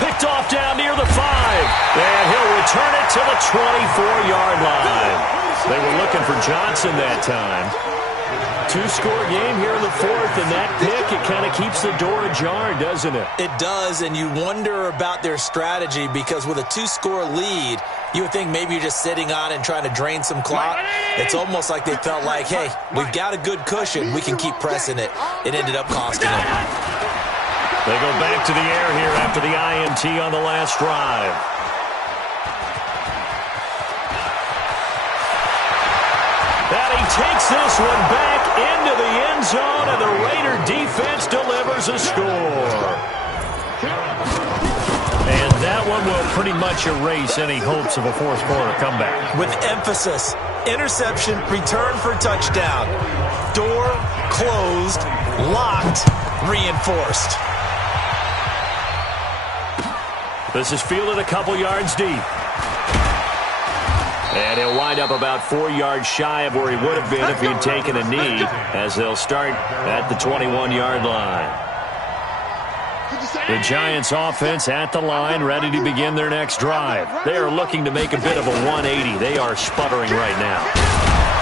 Picked off down near the 5. And he'll return it to the 24-yard line. They were looking for Johnson that time. 2-score game here in the 4th, and that pick, it kind of keeps the door ajar, doesn't it? It does, and you wonder about their strategy because with a 2-score lead, you would think maybe you're just sitting on and trying to drain some clock. It's almost like they felt like, hey, we've got a good cushion. We can keep pressing it. It ended up costing them. They go back to the air here after the INT on the last drive. And he takes this one back into the end zone, and the Raider defense delivers a score. And that one will pretty much erase any hopes of a fourth-quarter comeback. With emphasis, interception, return for touchdown. Door closed, locked, reinforced. This is fielded a couple yards deep. And he'll wind up about 4 yards shy of where he would have been if he'd taken a knee, as they'll start at the 21-yard line. The Giants offense at the line, ready to begin their next drive. They are looking to make a bit of a 180. They are sputtering right now.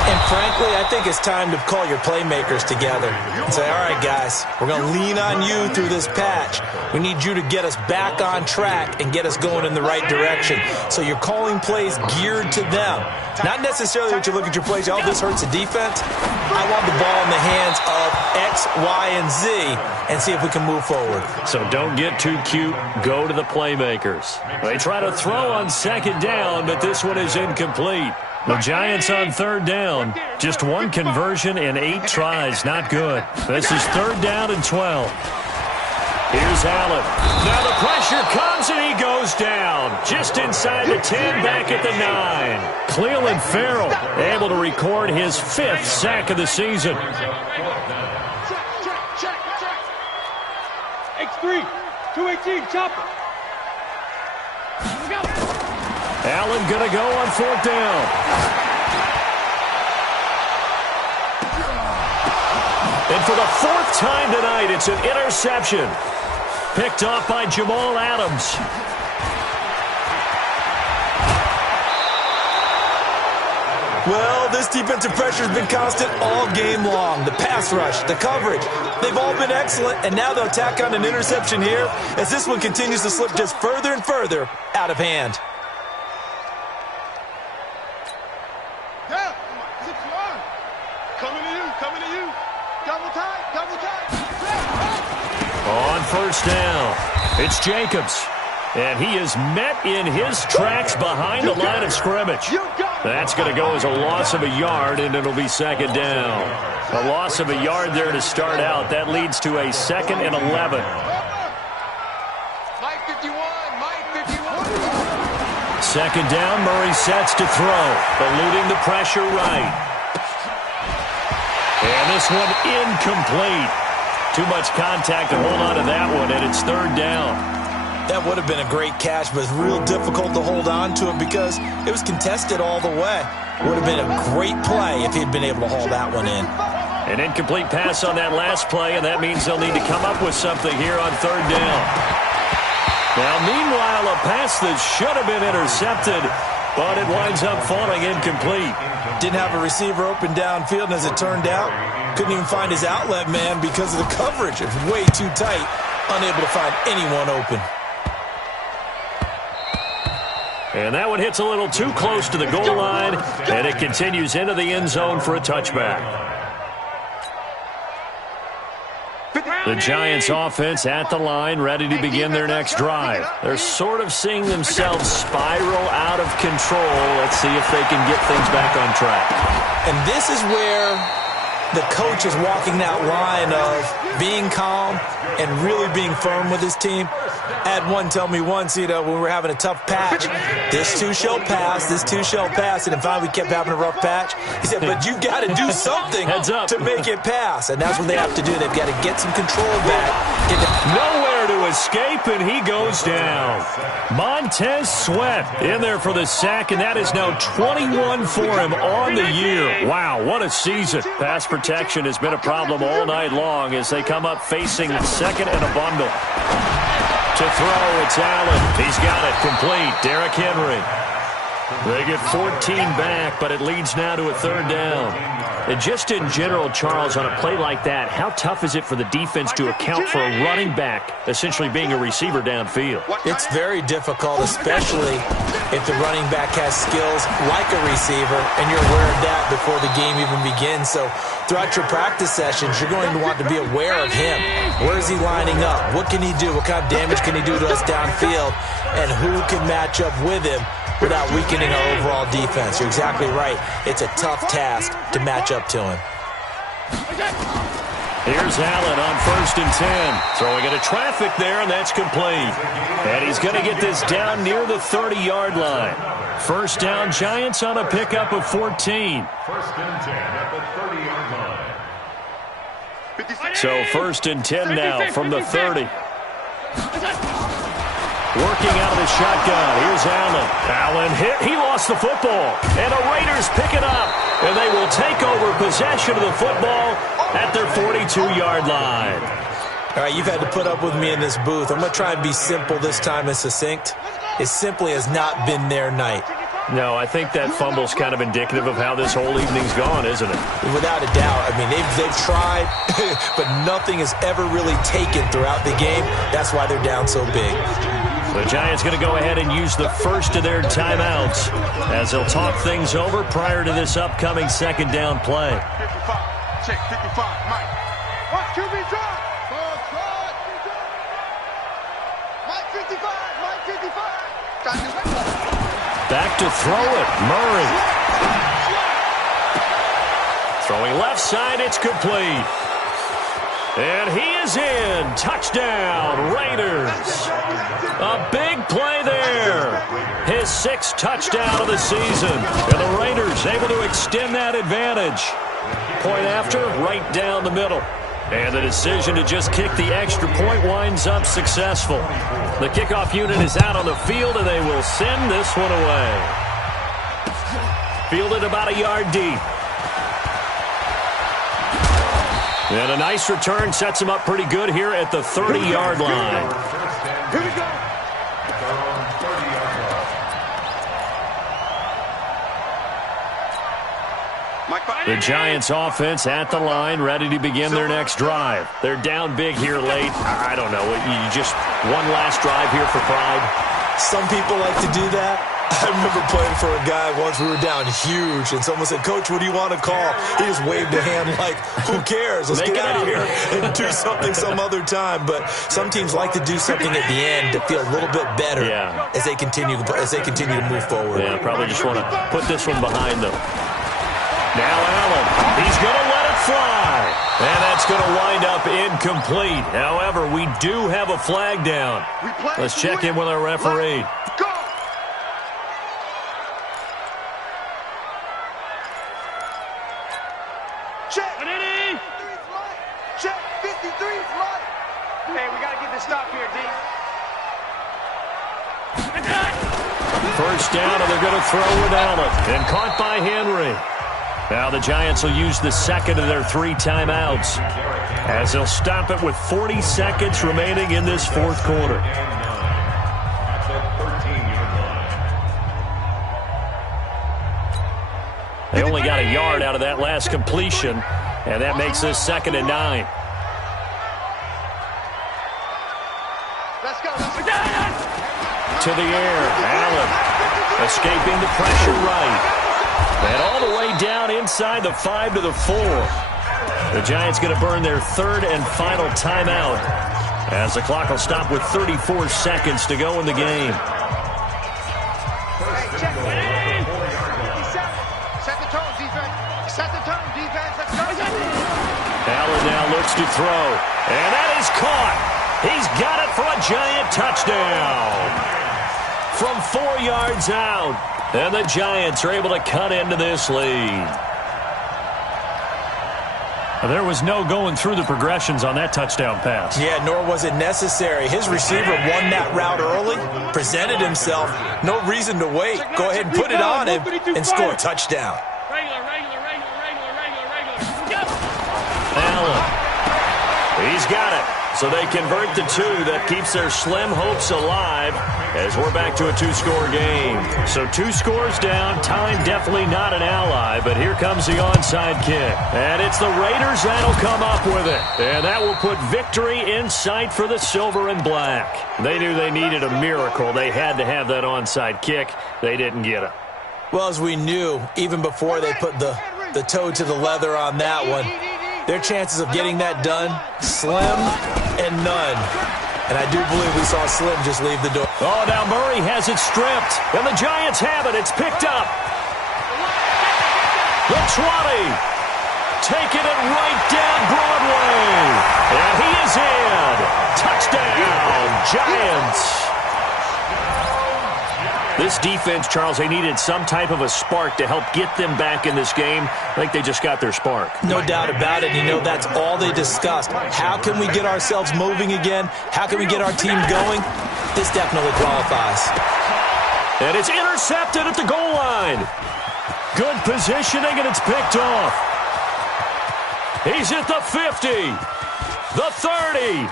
And frankly, I think it's time to call your playmakers together and say, all right, guys, we're going to lean on you through this patch. We need you to get us back on track and get us going in the right direction. So you're calling plays geared to them. Not necessarily that you look at your plays, oh, this hurts the defense. I want the ball in the hands of X, Y, and Z and see if we can move forward. So don't get too cute. Go to the playmakers. They try to throw on 2nd down, but this one is incomplete. The Giants on 3rd down. Just one conversion in 8 tries. Not good. This is 3rd down and 12. Here's Allen. Now the pressure comes and he goes down. Just inside the 10, back at the 9. Cleveland Farrell able to record his 5th sack of the season. Check. X3, 218, chopper. Allen going to go on 4th down. And for the 4th time tonight, it's an interception. Picked off by Jamal Adams. Well, this defensive pressure has been constant all game long. The pass rush, the coverage, they've all been excellent, and now they'll tack on an interception here as this one continues to slip just further and further out of hand. Coming to you. Double time. On 1st down, it's Jacobs. And he is met in his tracks behind the line of scrimmage. That's going to go as a loss of a yard, and it'll be 2nd down. A loss of a yard there to start out. That leads to a 2nd and 11. second down, Murray sets to throw, eluding the pressure right. And this one incomplete. Too much contact to hold on to that one, and it's third down. That would have been a great catch, but it's real difficult to hold on to it because it was contested all the way. Would have been a great play if he'd been able to haul that one in. An incomplete pass on that last play, and that means they'll need to come up with something here on third down. Now, meanwhile, a pass that should have been intercepted, but it winds up falling incomplete. Didn't have a receiver open downfield, and as it turned out, couldn't even find his outlet man because of the coverage. It's way too tight, unable to find anyone open. And that one hits a little too close to the goal line, and it continues into the end zone for a touchback. The Giants offense at the line, ready to begin their next drive. They're sort of seeing themselves spiral out of control. Let's see if they can get things back on track. And this is where the coach is walking that line of being calm and really being firm with his team. I had one tell me once, when we were having a tough patch, this too shall pass, this too shall pass. And finally we kept having a rough patch. He said, but you got to do something to make it pass. And that's what they have to do. They've got to get some control back. Nowhere to escape, and he goes down. Montez Sweat in there for the sack, and that is now 21 for him on the year. Wow, what a season. Pass protection has been a problem all night long as they come up facing second and a bundle. To throw, it's Allen. He's got it complete. Derrick Henry. They get 14 back, but it leads now to a third down. And just in general, Charles, on a play like that, how tough is it for the defense to account for a running back essentially being a receiver downfield? It's very difficult, especially if the running back has skills like a receiver, and you're aware of that before the game even begins. So throughout your practice sessions, you're going to want to be aware of him. Where is he lining up? What can he do? What kind of damage can he do to us downfield? And who can match up with him without weakening our overall defense? You're exactly right. It's a tough task to match up to him. Here's Allen on 1st and 10. Throwing into traffic there, and that's complete. And he's going to get this down near the 30-yard line. First down, Giants on a pickup of 14. 1st and 10 at the 30-yard line. So 1st and 10 now from the 30. Working out of the shotgun. Here's Allen. Allen hit. He lost the football. And the Raiders pick it up. And they will take over possession of the football at their 42-yard line. All right, you've had to put up with me in this booth. I'm going to try and be simple this time and succinct. It simply has not been their night. No, I think that fumble's kind of indicative of how this whole evening's gone, isn't it? Without a doubt. I mean, they've tried, but nothing has ever really taken throughout the game. That's why they're down so big. The Giants going to go ahead and use the first of their timeouts as they'll talk things over prior to this upcoming second down play. 55. Check 55. Mike. Watch QB drop. Mike 55. Mike 55. Back to throw it. Murray. Throwing left side. It's complete. And he is in. Touchdown, Raiders. A big play there. His 6th touchdown of the season. And the Raiders able to extend that advantage. Point after, right down the middle. And the decision to just kick the extra point winds up successful. The kickoff unit is out on the field, and they will send this one away. Fielded about a yard deep. And a nice return sets him up pretty good here at the 30-yard line. Here we go. The Giants offense at the line, ready to begin their next drive. They're down big here late. I don't know. You just one last drive here for pride. Some people like to do that. I remember playing for a guy once. We were down huge, and someone said, "Coach, what do you want to call?" He just waved a hand like, "Who cares? Let's get out of here and do something some other time." But some teams like to do something at the end to feel a little bit better as they continue to move forward. Yeah, probably just want to put this one behind them. Now Allen, he's going to let it fly. And that's going to wind up incomplete. However, we do have a flag down. Let's check in with our referee. Check. Check. 53's light. Hey, we got to get this stop here, D. First down, and they're going to throw with Allen. And caught by Henry. Now the Giants will use the second of their 3 timeouts, as they'll stop it with 40 seconds remaining in this fourth quarter. They only got a yard out of that last completion, and that makes this 2nd and 9. Let's go. To the air, Allen escaping the pressure right. And all the way down inside the 5 to the 4. The Giants going to burn their 3rd and final timeout, as the clock will stop with 34 seconds to go in the game. Set the tone, defense. Set the tone, defense. Let's go. Allen now looks to throw, and that is caught. He's got it for a Giant touchdown from 4 yards out. And the Giants are able to cut into this lead. There was no going through the progressions on that touchdown pass. Yeah, nor was it necessary. His receiver won that route early, presented himself. No reason to wait. Go ahead and put it on him and score a touchdown. Allen. He's got it. So they convert the 2. That keeps their slim hopes alive as we're back to a 2-score game. So 2 scores down. Time definitely not an ally, but here comes the onside kick. And it's the Raiders that'll come up with it. And that will put victory in sight for the silver and black. They knew they needed a miracle. They had to have that onside kick. They didn't get it. Well, as we knew, even before they put the toe to the leather on that one, their chances of getting that done, slim and none. And I do believe we saw Slim just leave the door. Oh, now Murray has it stripped. And the Giants have it. It's picked up. The 20. Taking it right down Broadway. And he is in. Touchdown, Giants. This defense, Charles, they needed some type of a spark to help get them back in this game. I think they just got their spark. No doubt about it. You know, that's all they discussed. How can we get ourselves moving again? How can we get our team going? This definitely qualifies. And it's intercepted at the goal line. Good positioning, and it's picked off. He's at the 50, the 30,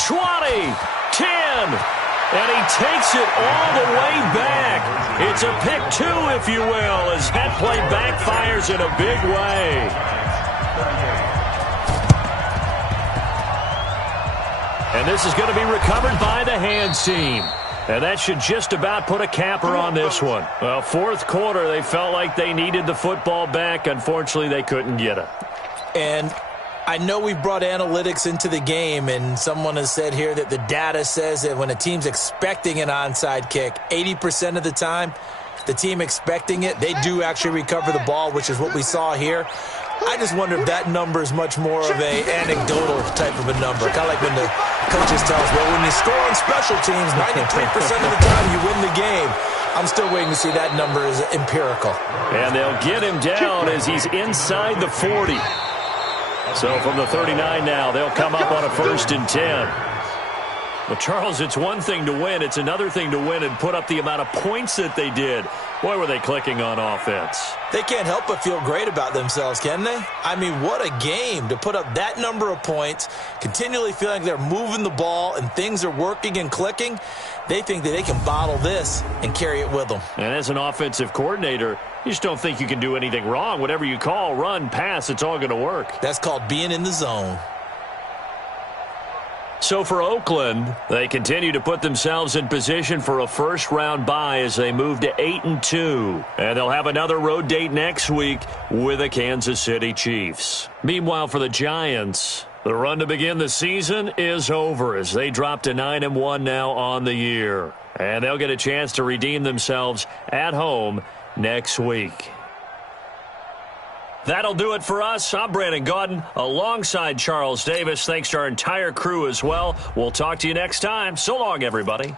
20, 10. And he takes it all the way back. It's a pick 2, if you will, as that play backfires in a big way. And this is going to be recovered by the hands team. And that should just about put a capper on this one. Well, fourth quarter, they felt like they needed the football back. Unfortunately, they couldn't get it. And I know we brought analytics into the game, and someone has said here that the data says that when a team's expecting an onside kick, 80% of the time, the team expecting it, they do actually recover the ball, which is what we saw here. I just wonder if that number is much more of a anecdotal type of a number. Kind of like when the coaches tell us, well, when you score on special teams, 93% of the time you win the game. I'm still waiting to see that number is empirical. And they'll get him down as he's inside the 40. So from the 39 now, they'll come up on a 1st and 10. Well, Charles, it's one thing to win. It's another thing to win and put up the amount of points that they did. Boy, were they clicking on offense. They can't help but feel great about themselves, can they? I mean, what a game to put up that number of points, continually feeling like they're moving the ball and things are working and clicking. They think that they can bottle this and carry it with them. And as an offensive coordinator, you just don't think you can do anything wrong. Whatever you call, run, pass, it's all going to work. That's called being in the zone. So for Oakland, they continue to put themselves in position for a first-round bye as they move to 8-2. And they'll have another road date next week with the Kansas City Chiefs. Meanwhile, for the Giants, the run to begin the season is over as they drop to 9-1 now on the year. And they'll get a chance to redeem themselves at home next week. That'll do it for us. I'm Brandon Gaudin alongside Charles Davis. Thanks to our entire crew as well. We'll talk to you next time. So long, everybody.